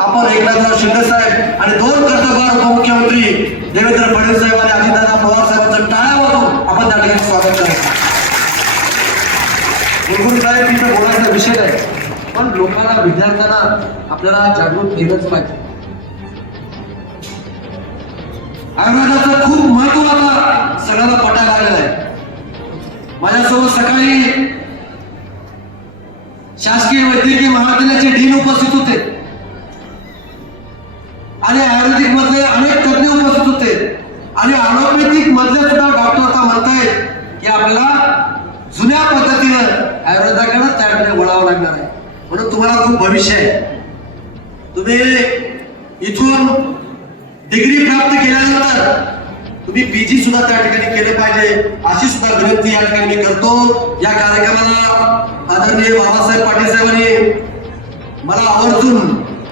आपण एकनाथराव शिंदे साहेब आणि दोन कर्तव्यवान उपमुख्यमंत्री देवेंद्र फडणवीस साहेब आणि अजितदादा पवार साहेबांचं टाळ्या वाजून आपण त्या ठिकाणी स्वागत करतो. गुरुकुल साहेब तिथं बोलायचा विषय आहे पण लोकांना विद्यार्थ्यांना आपल्याला जागृत केलंच पाहिजे. आयुर्वेदाचं खूप महत्त्व आता सगळ्यांना पटायला लागलेलं आहे. माझ्यासोबत सकाळी शासकीय वैद्यकीय महाविद्यालयाचे डीन उपस्थित आणि आयुर्वेदिक मधले अनेक तज्ञ उपस्थित होते. आणि अलोपॅथिक मधले सुद्धा डॉक्टर आता म्हणतायत की आपल्याला जुन्या पद्धतीनं आयुर्वेदाकडे त्याकडे वळावं लागणार आहे. म्हणून तुम्हाला खूप भविष्य आहे. तुम्ही इथून डिग्री प्राप्त केल्यानंतर तुम्ही पीजी सुद्धा त्या ठिकाणी केलं पाहिजे अशी सुद्धा विनंती या ठिकाणी मी करतो. या कार्यक्रमाला आदरणीय बाबासाहेब पाटील साहेबांनी मला आवर्जून